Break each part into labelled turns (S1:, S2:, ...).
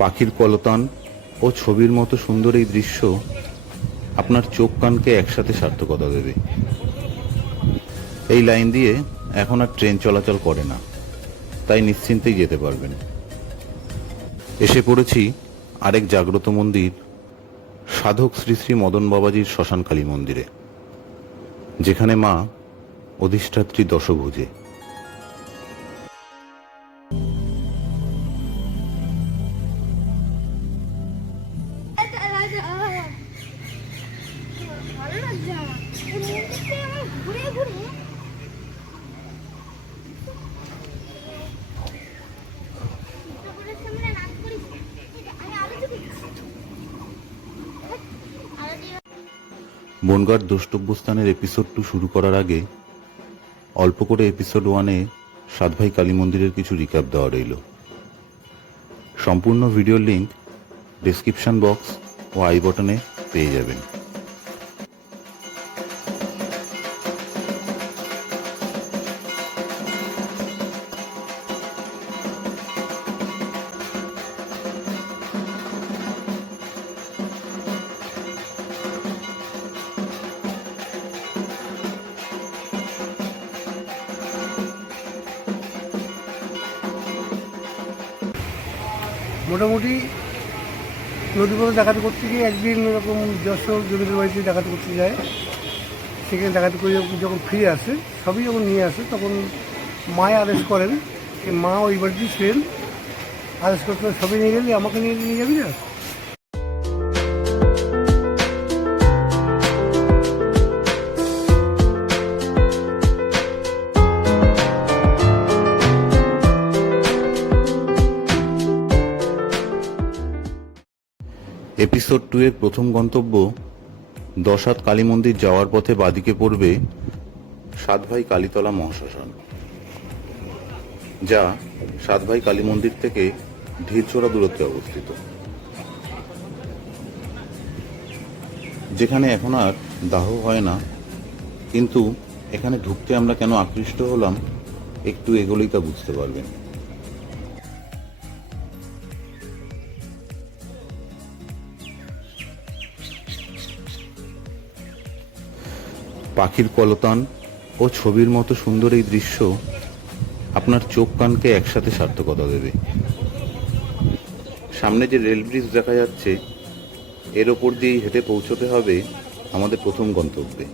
S1: পাখির কলতান ও ছবির মতো সুন্দর এই দৃশ্য আপনার চোখ কানকে একসাথে সার্থকতা দেবে। এই লাইন দিয়ে এখন আর ট্রেন চলাচল করে না, তাই নিশ্চিন্তেই যেতে পারবেন। এসে পড়েছি আরেক জাগ্রত মন্দির, সাধক শ্রী শ্রী মদন বাবাজির শ্মশানকালী মন্দিরে, যেখানে মা অধিষ্ঠাত্রী দশভুজে। বনগাঁর দ্রষ্টব্যস্থানের এপিসোড টু শুরু করার আগে অল্প করে এপিসোড ওয়ানে সাতভাই কালী মন্দিরের কিছু রিক্যাপ দেওয়া রইল। সম্পূর্ণ ভিডিও লিঙ্ক ডেসক্রিপশন বক্স ও আই বটনে পেয়ে যাবেন।
S2: মোটামুটি নদীপথে ডাকাতি করতে গিয়ে একদিন এরকম যশোর জমিদের বাড়িতে ডাকাতি করতে যায়। সেখানে ডাকাতি করে যখন ফিরে আসে, সবই যখন নিয়ে আসে, তখন মায় আদেশ করেন মা ওই বাড়িতেই ছিলেন। আদেশ করতে সবই নিয়ে গেলি, আমাকে নিয়ে নিয়ে যাবি না?
S1: এপিসোড টু এর প্রথম গন্তব্য দশাত কালী মন্দির যাওয়ার পথে বাদিকে পড়বে সাতভাই কালীতলা মহাশ্মশান, যা সাতভাই কালী মন্দির থেকে ঢিরচোরা দূরত্বে অবস্থিত। যেখানে এখন আর দাহ হয় না, কিন্তু এখানে ঢুকতে আমরা কেন আকৃষ্ট হলাম, একটু এগোলেই তা বুঝতে পারবেন। পাখির কলতান ও ছবির মতো সুন্দর এই দৃশ্য আপনার চোখ কানকে একসাথে সার্থকতা দেবে। সামনে যে রেল ব্রিজ দেখা যাচ্ছে, এর ওপর দিয়েই হেঁটে পৌঁছতে হবে আমাদের প্রথম গন্তব্যে।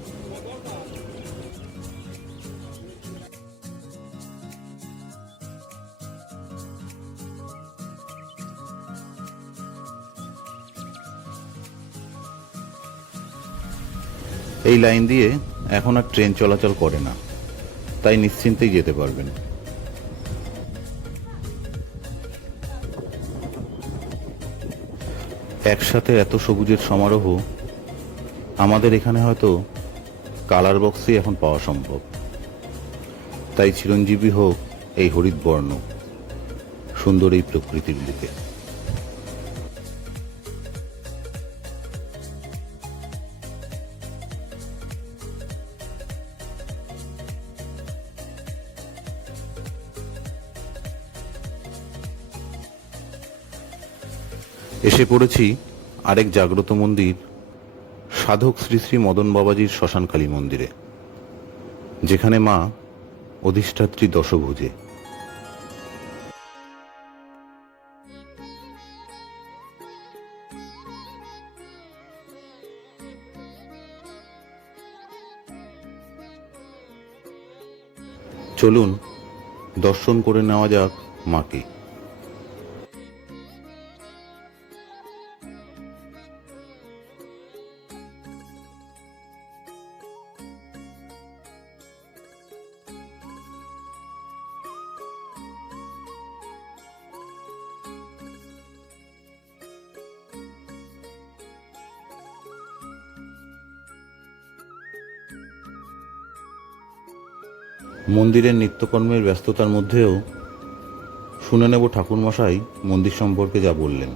S1: এই লাইন দিয়ে এখন আর ট্রেন চলাচল করে না। তাই নিশ্চিন্তেই যেতে পারবেন। একসাথে এত সবুজের সমারোহ, আমাদের এখানে হয়তো কালার বক্সই এখন পাওয়া সম্ভব। তাই চিরঞ্জীবী হোক এই হরিৎ বর্ণ সুন্দর এই প্রকৃতির এসে পড়েছি আরেক জাগ্রত মন্দির, সাধক শ্রী শ্রী মদন বাবাজির শ্মশানকালী মন্দিরে, যেখানে মা অধিষ্ঠাত্রী দশভুজে। চলুন দর্শন করে নেওয়া যাক মাকে। মন্দিরের নিত্যকর্মের ব্যস্ততার মধ্যেও শুনে নেব ঠাকুরমশাই মন্দির সম্পর্কে যা বললেন।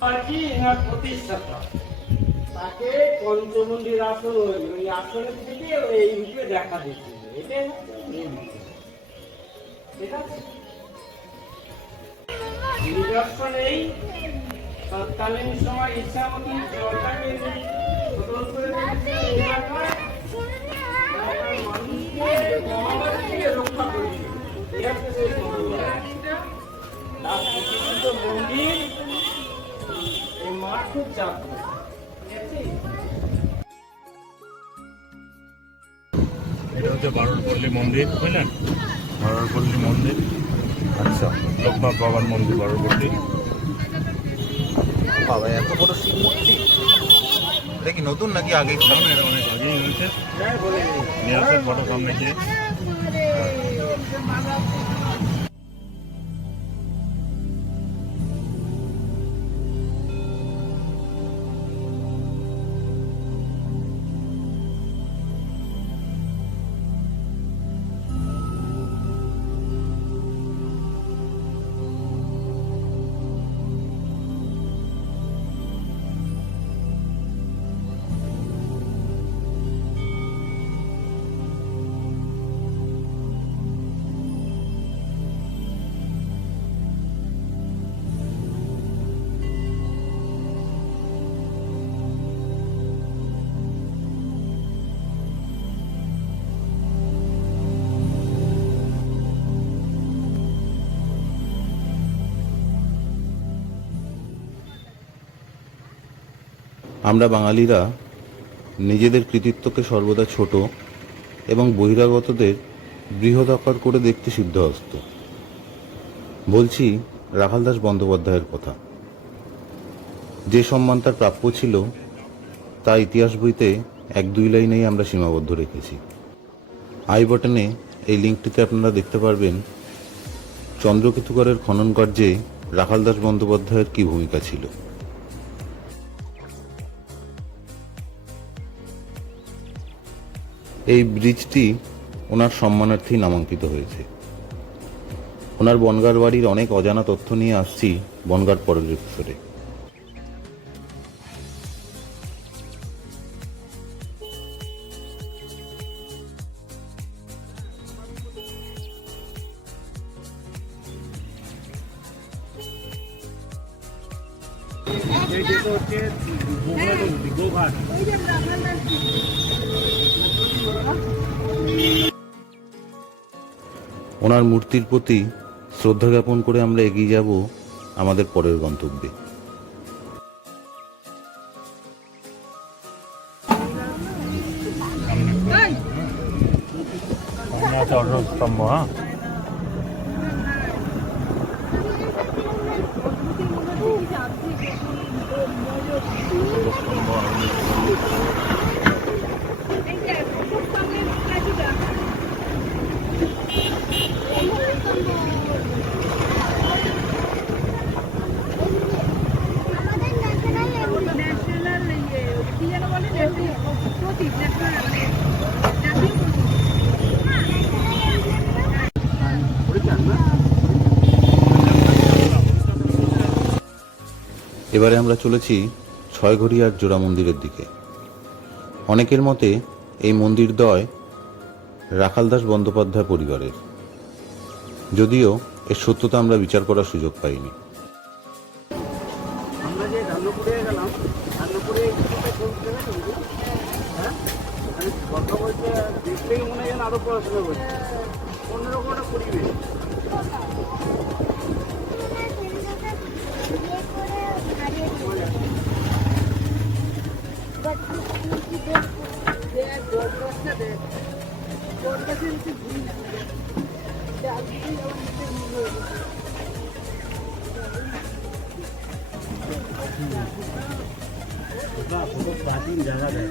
S3: পাখি না প্রতিষ্ঠাতা? তাকে পঞ্চমন্দির আসন ওই আসনের থেকে এই রূপে দেখা দিচ্ছিল এটাই হচ্ছে নিয়ম। ঠিক আছে? নিদর্শন এই। তৎকালীন সময় ইচ্ছা মতো জলটাকে মন্দির। এই মাঠ খুব আছে
S4: এটা হচ্ছে বারোরপল্লী মন্দির বুঝলেন বারোরপল্লী মন্দির। আচ্ছা লোকনাথ বাবার মন্দির বারোরপল্লী
S1: বাবা, এত বড় শিব মূর্তি এটা কি নতুন নাকি আগে
S4: সামনে এটা অনেক আগেই হয়েছে নিয়ে আসেন ফটো সামনে
S1: আমরা বাঙালিরা নিজেদের কৃতিত্বকে সর্বদা ছোট এবং বহিরাগতদের বৃহদাকার করে দেখতে সিদ্ধহস্ত। বলছি রাখালদাস বন্দ্যোপাধ্যায়ের কথা। যে সম্মান তার প্রাপ্য ছিল, তা ইতিহাস বইতে এক দুই লাইনেই আমরা সীমাবদ্ধ রেখেছি। আই বটনে এই লিঙ্কটিতে আপনারা দেখতে পারবেন চন্দ্রকেতুগড়ের খনন কার্যে রাখালদাস বন্দ্যোপাধ্যায়ের কী ভূমিকা ছিল। এই ব্রিজটি ওনার সম্মানার্থেই নামাঙ্কিত হয়েছে। ওনার বনগার বাড়ির অনেক অজানা তথ্য নিয়ে আসছি বনগার পরের এপিসোডে ওনার মূর্তির প্রতি শ্রদ্ধা জ্ঞাপন করে আমরা এগিয়ে যাব আমাদের পরের গন্তব্যে। এবারে আমরা চলেছি ছয়ঘড়িয়ার জোড়া মন্দিরের দিকে। অনেকের মতে এই মন্দির দয় রাখালদাস বন্দ্যোপাধ্যায় পরিবারের। যদিও এর সত্যতা আমরা বিচার করার সুযোগ পাইনি।
S3: দেখলেই মনে হয় আরও পড়াশোনা করছে অন্যরকম একটা পরিবেশ। প্রাচীন জায়গা দেয়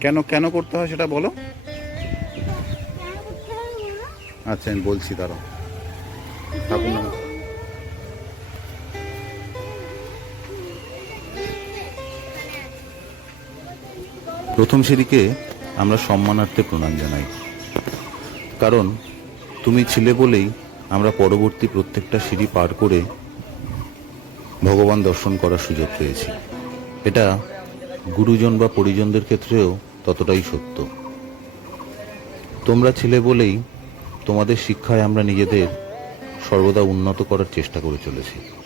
S5: কেন
S1: কেন করতে হয় সেটা বলো? আচ্ছা আমি বলছি, দাঁড়াও। ঠাকুর প্রথম সিঁড়িকে আমরা সম্মানার্থে প্রণাম জানাই। কারণ তুমি ছিলে বলেই আমরা পরবর্তী প্রত্যেকটা সিঁড়ি পার করে ভগবান দর্শন করার সুযোগ পেয়েছি। এটা গুরুজন বা পরিজনদের ক্ষেত্রেও ততটাই সত্য। তোমরা ছেলে বলেই তোমাদের শিক্ষায় আমরা নিজেদের সর্বদা উন্নত করার চেষ্টা করে চলেছি।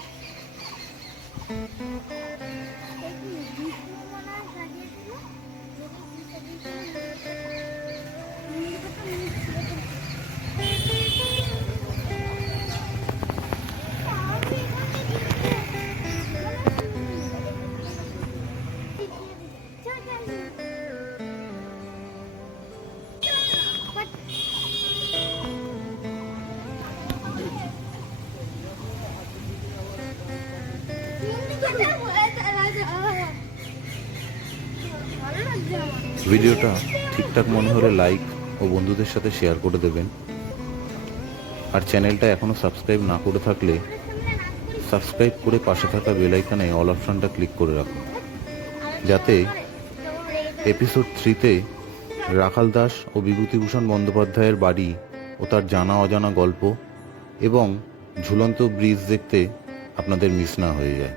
S1: ভিডিওটা ঠিকঠাক মনে হলে লাইক ও বন্ধুদের সাথে শেয়ার করে দেবেন। আর চ্যানেলটা এখনও সাবস্ক্রাইব না করে থাকলে সাবস্ক্রাইব করে পাশে থাকা বেল আইকনে অল অপশনটা ক্লিক করে রাখুন। যাতে এপিসোড থ্রিতে রাখাল দাস ও বিভূতিভূষণ বন্দ্যোপাধ্যায়ের বাড়ি ও তার জানা অজানা গল্প এবং ঝুলন্ত ব্রিজ দেখতে আপনাদের মিস না হয়ে যায়।